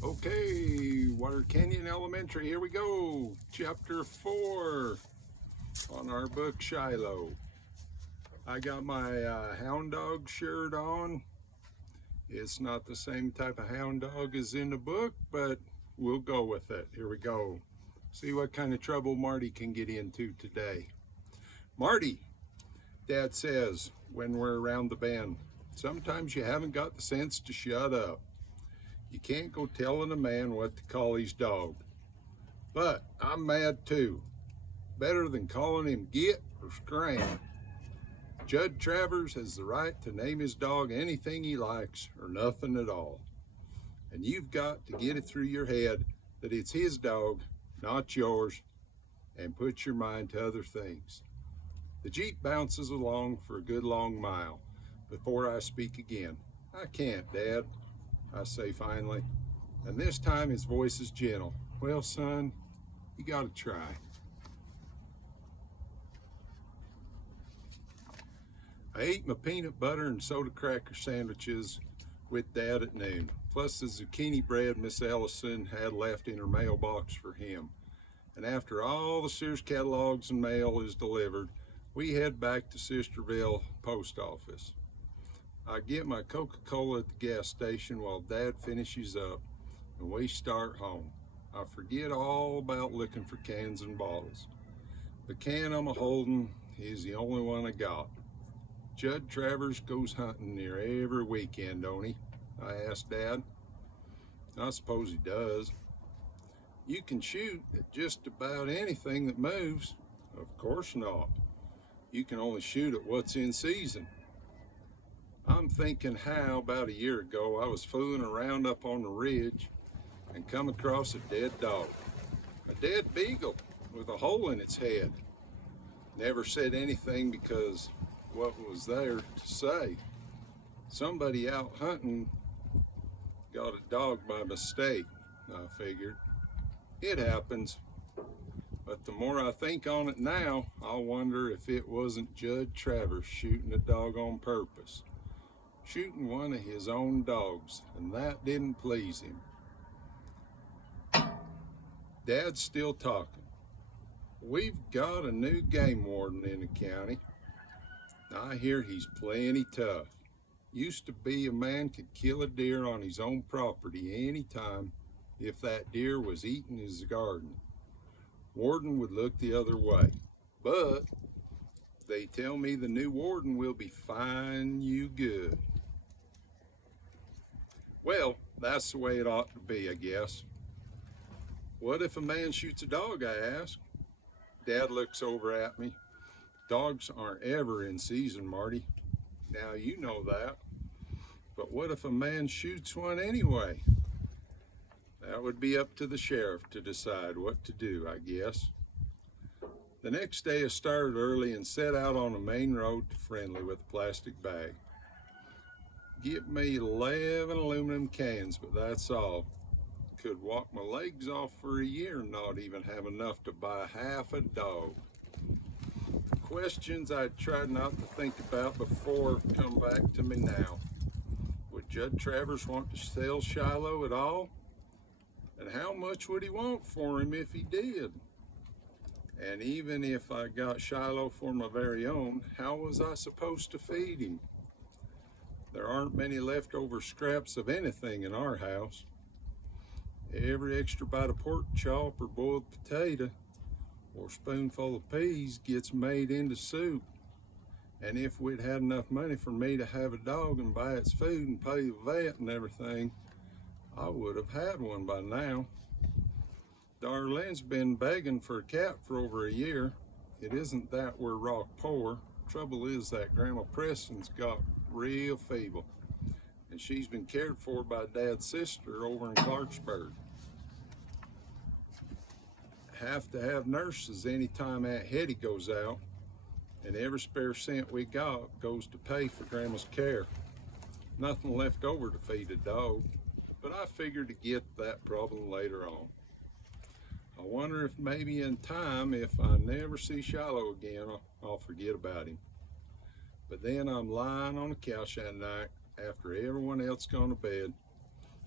Okay, Water Canyon Elementary, here we go. Chapter 4 on our book Shiloh. I got my hound dog shirt on. It's not the same type of hound dog as in the book, but we'll go with it. Here we go. See what kind of trouble Marty can get into today. Marty, Dad says when we're around the bend, sometimes you haven't got the sense to shut up. You can't go telling a man what to call his dog. But I'm mad too. Better than calling him Git or Scram. Judd Travers has the right to name his dog anything he likes or nothing at all. And you've got to get it through your head that it's his dog, not yours, and put your mind to other things. The Jeep bounces along for a good long mile before I speak again. I can't, Dad, I say finally. And this time his voice is gentle. Well, son, you gotta try. I ate my peanut butter and soda cracker sandwiches with Dad at noon, plus the zucchini bread Miss Ellison had left in her mailbox for him. And after all the Sears catalogs and mail is delivered, we head back to Sisterville post office. I get my Coca-Cola at the gas station while Dad finishes up, and we start home. I forget all about looking for cans and bottles. The can I'm a-holding is the only one I got. Judd Travers goes hunting near every weekend, don't he? I asked Dad. I suppose he does. You can shoot at just about anything that moves. Of course not. You can only shoot at what's in season. I'm thinking how about a year ago I was fooling around up on the ridge and come across a dead dog. A dead beagle with a hole in its head. Never said anything because what was there to say? Somebody out hunting got a dog by mistake, I figured. It happens. But the more I think on it now, I wonder if it wasn't Judd Travers shooting a dog on purpose. Shooting one of his own dogs, and that didn't please him. Dad's still talking. We've got a new game warden in the county. I hear he's plenty tough. Used to be a man could kill a deer on his own property anytime if that deer was eating his garden. Warden would look the other way. But they tell me the new warden will be fine you good. Well, that's the way it ought to be, I guess. What if a man shoots a dog, I ask. Dad looks over at me. Dogs aren't ever in season, Marty. Now you know that. But what if a man shoots one anyway? That would be up to the sheriff to decide what to do, I guess. The next day I started early and set out on the main road to Friendly with a plastic bag. Get me 11 aluminum cans, but that's all. Could walk my legs off for a year and not even have enough to buy half a dog. Questions I tried not to think about before come back to me now. Would Judd Travers want to sell Shiloh at all? And how much would he want for him if he did? And even if I got Shiloh for my very own, how was I supposed to feed him? There aren't many leftover scraps of anything in our house. Every extra bite of pork chop or boiled potato or spoonful of peas gets made into soup. And if we'd had enough money for me to have a dog and buy its food and pay the vet and everything, I would have had one by now. Darlene's been begging for a cat for over a year. It isn't that we're rock poor. Trouble is that Grandma Preston's got real feeble, and she's been cared for by Dad's sister over in Clarksburg. Have to have nurses anytime Aunt Hetty goes out, and every spare cent we got goes to pay for Grandma's care. Nothing left over to feed a dog, but I figured to get that problem later on. I wonder if maybe in time, if I never see Shiloh again, I'll forget about him. But then I'm lying on the couch that night after everyone else gone to bed,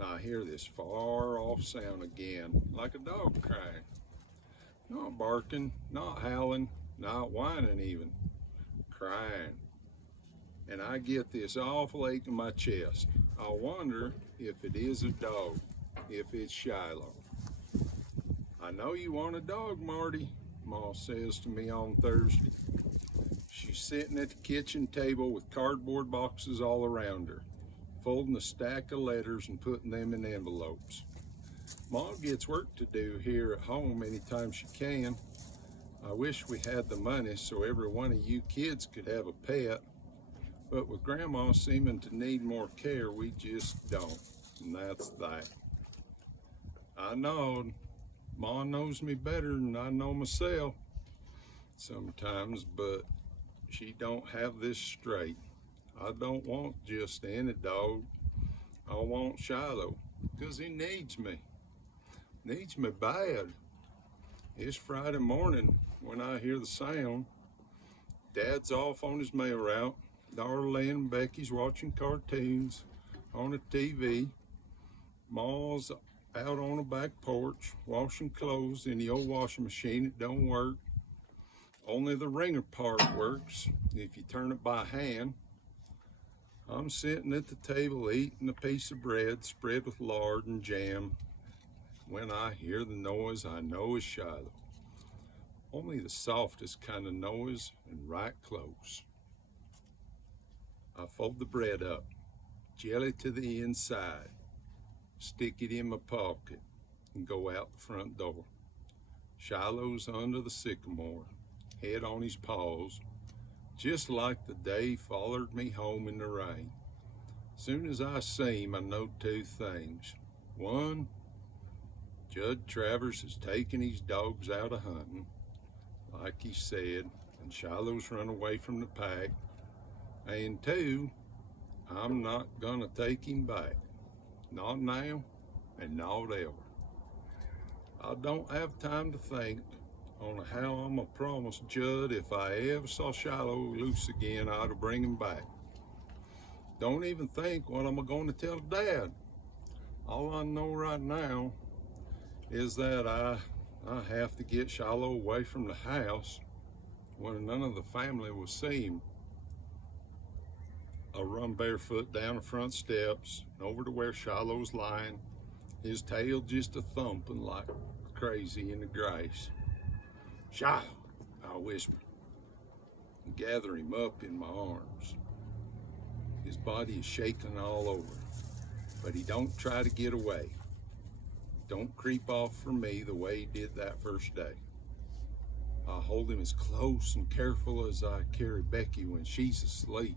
I hear this far off sound again, like a dog crying. Not barking, not howling, not whining even, crying. And I get this awful ache in my chest. I wonder if it is a dog, if it's Shiloh. I know you want a dog, Marty, Ma says to me on Thursday. She's sitting at the kitchen table with cardboard boxes all around her, folding a stack of letters and putting them in envelopes. Mom gets work to do here at home anytime she can. I wish we had the money so every one of you kids could have a pet, but with Grandma seeming to need more care, we just don't, and that's that. I know Ma knows me better than I know myself sometimes, but she don't have this straight. I don't want just any dog. I want Shiloh, because he needs me. Needs me bad. It's Friday morning when I hear the sound. Dad's off on his mail route. Darlene and Becky's watching cartoons on the TV. Ma's out on the back porch washing clothes in the old washing machine. It don't work. Only the wringer part works if you turn it by hand. I'm sitting at the table eating a piece of bread spread with lard and jam. When I hear the noise, I know it's Shiloh. Only the softest kind of noise and right close. I fold the bread up, jelly to the inside, stick it in my pocket, and go out the front door. Shiloh's under the sycamore, head on his paws, just like the day he followed me home in the rain. Soon as I see him, I know two things. One, Judd Travers is taking his dogs out a hunting, like he said, and Shiloh's run away from the pack. And two, I'm not gonna take him back. Not now, and not ever. I don't have time to think on how I'm gonna promise Judd if I ever saw Shiloh loose again, I'd bring him back. Don't even think what I'm gonna tell Dad. All I know right now is that I have to get Shiloh away from the house when none of the family will see him. I run barefoot down the front steps and over to where Shiloh's lying, his tail just a thumping like crazy in the grass. Shiloh, I whisper, and gather him up in my arms. His body is shaking all over, but he don't try to get away. Don't creep off from me the way he did that first day. I hold him as close and careful as I carry Becky when she's asleep.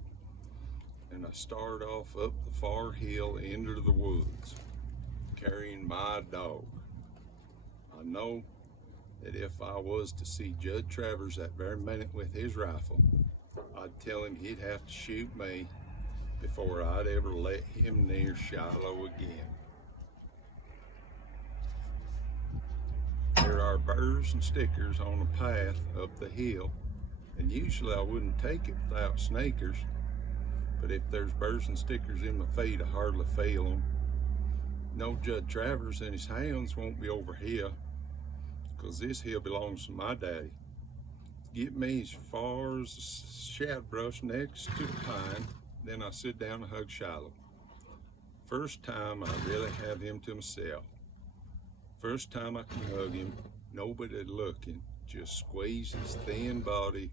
And I start off up the far hill into the woods, carrying my dog. I know that if I was to see Judd Travers that very minute with his rifle, I'd tell him he'd have to shoot me before I'd ever let him near Shiloh again. There are burrs and stickers on the path up the hill, and usually I wouldn't take it without sneakers. But if there's burrs and stickers in my feet, I hardly feel them. No, Judd Travers and his hounds won't be over here, because this hill belongs to my daddy. Get me as far as the shad brush next to the pine, then I sit down and hug Shiloh. First time I really have him to myself. First time I can hug him, nobody looking, just squeeze his thin body,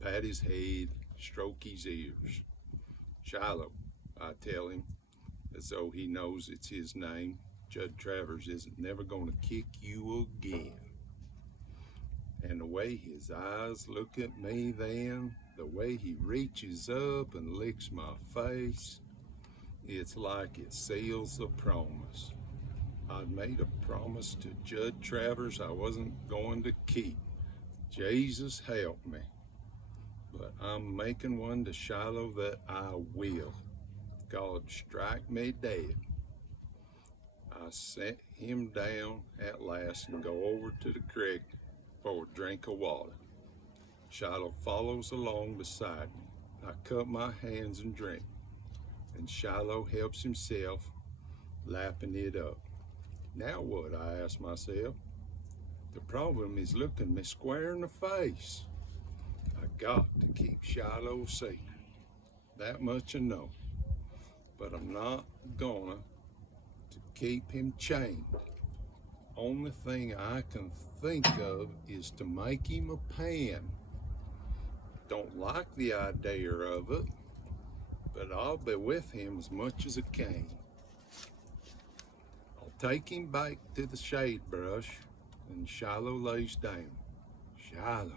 pat his head, stroke his ears. Shiloh, I tell him, as though he knows it's his name. Judd Travers isn't never gonna kick you again. And the way his eyes look at me then, the way he reaches up and licks my face, it's like it seals a promise. I'd made a promise to Judd Travers I wasn't going to keep. Jesus help me. But I'm making one to Shiloh that I will. God strike me dead. I set him down at last and go over to the creek for a drink of water. Shiloh follows along beside me. I cup my hands and drink, and Shiloh helps himself, lapping it up. Now what, I asked myself. The problem is looking me square in the face. I got to keep Shiloh secret. That much I know. But I'm not gonna to keep him chained. Only thing I can think of is to make him a pan. Don't like the idea of it, but I'll be with him as much as I can. I'll take him back to the shade brush, and Shiloh lays down. Shiloh,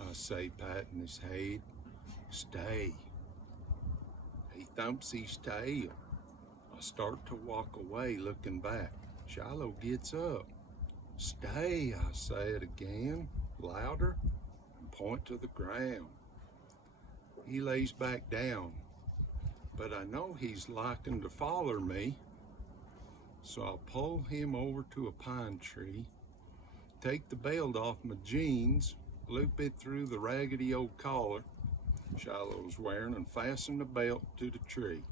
I say, patting his head, stay. He thumps his tail. I start to walk away, looking back. Shiloh gets up. Stay, I say it again, louder, and point to the ground. He lays back down, but I know he's liking to follow me, so I'll pull him over to a pine tree, take the belt off my jeans, loop it through the raggedy old collar Shiloh's wearing, and fasten the belt to the tree.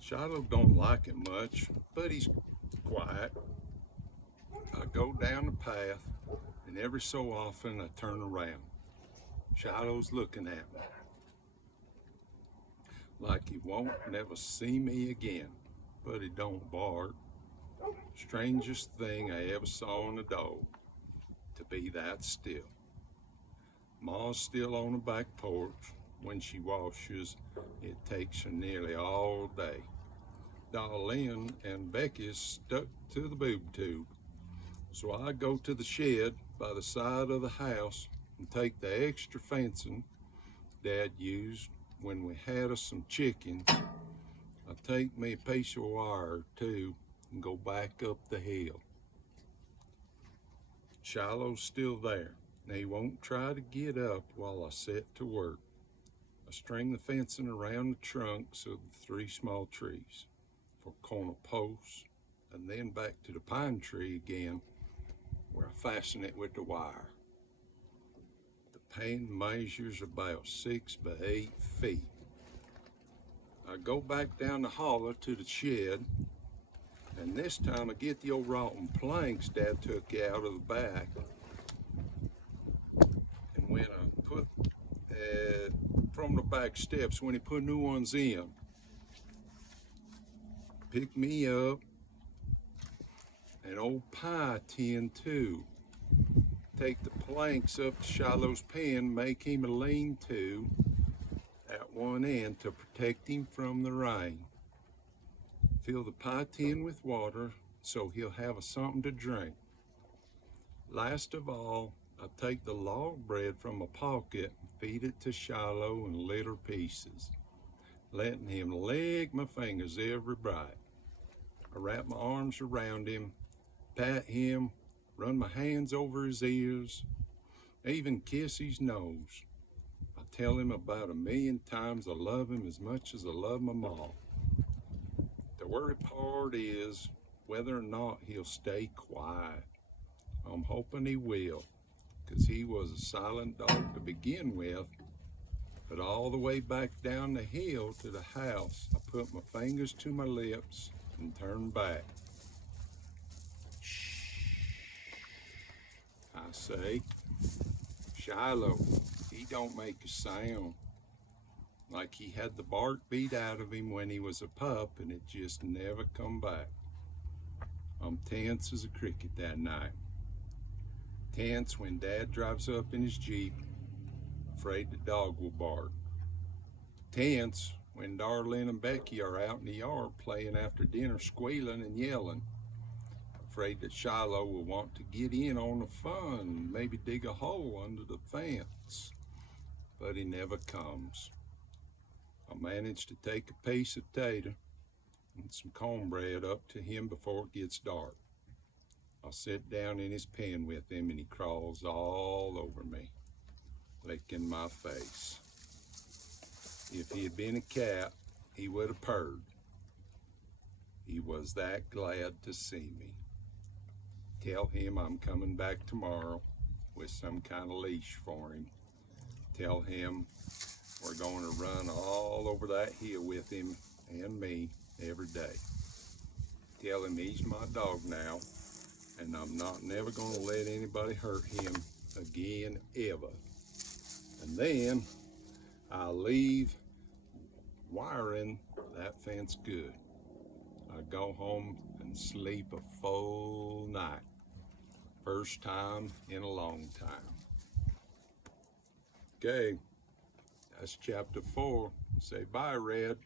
Shiloh don't like it much, but he's quiet. I go down the path, and every so often I turn around. Shiloh's looking at me, like he won't never see me again, but he don't bark. Strangest thing I ever saw in a dog, to be that still. Ma's still on the back porch. When she washes, it takes her nearly all day. Darlene and Becky's stuck to the boob tube. So I go to the shed by the side of the house and take the extra fencing Dad used when we had us some chickens. I take me a piece of wire too and go back up the hill. Shiloh's still there. He won't try to get up while I set to work. I string the fencing around the trunks of the 3 small trees for corner posts, and then back to the pine tree again, where I fasten it with the wire. The pan measures about 6 by 8 feet. I go back down the hollow to the shed, and this time I get the old rotten planks Dad took out of the back. And when I put from the back steps, when he put new ones in, pick me up an old pie tin too. Take the planks up to Shiloh's pen, make him a lean-to at one end to protect him from the rain. Fill the pie tin with water so he'll have something to drink. Last of all, I take the log bread from my pocket and feed it to Shiloh in little pieces, letting him lick my fingers every bite. I wrap my arms around him, pat him, run my hands over his ears, even kiss his nose. I tell him about 1,000,000 times I love him as much as I love my mom. The worry part is whether or not he'll stay quiet. I'm hoping he will, because he was a silent dog to begin with. But all the way back down the hill to the house, I put my fingers to my lips and turned back. Shh, I say. Shiloh, he don't make a sound. Like he had the bark beat out of him when he was a pup and it just never come back. I'm tense as a cricket that night. Tense when Dad drives up in his Jeep, afraid the dog will bark. Tense when Darlene and Becky are out in the yard playing after dinner, squealing and yelling. Afraid that Shiloh will want to get in on the fun and maybe dig a hole under the fence. But he never comes. I manage to take a piece of tater and some cornbread up to him before it gets dark. I'll sit down in his pen with him and he crawls all over me, licking my face. If he had been a cat, he would have purred. He was that glad to see me. Tell him I'm coming back tomorrow with some kind of leash for him. Tell him we're going to run all over that hill with him and me every day. tell him he's my dog now, and I'm not never gonna let anybody hurt him again, ever. And then I leave wiring that fence good. I go home and sleep a full night. First time in a long time. Okay, that's chapter 4. Say bye, Red.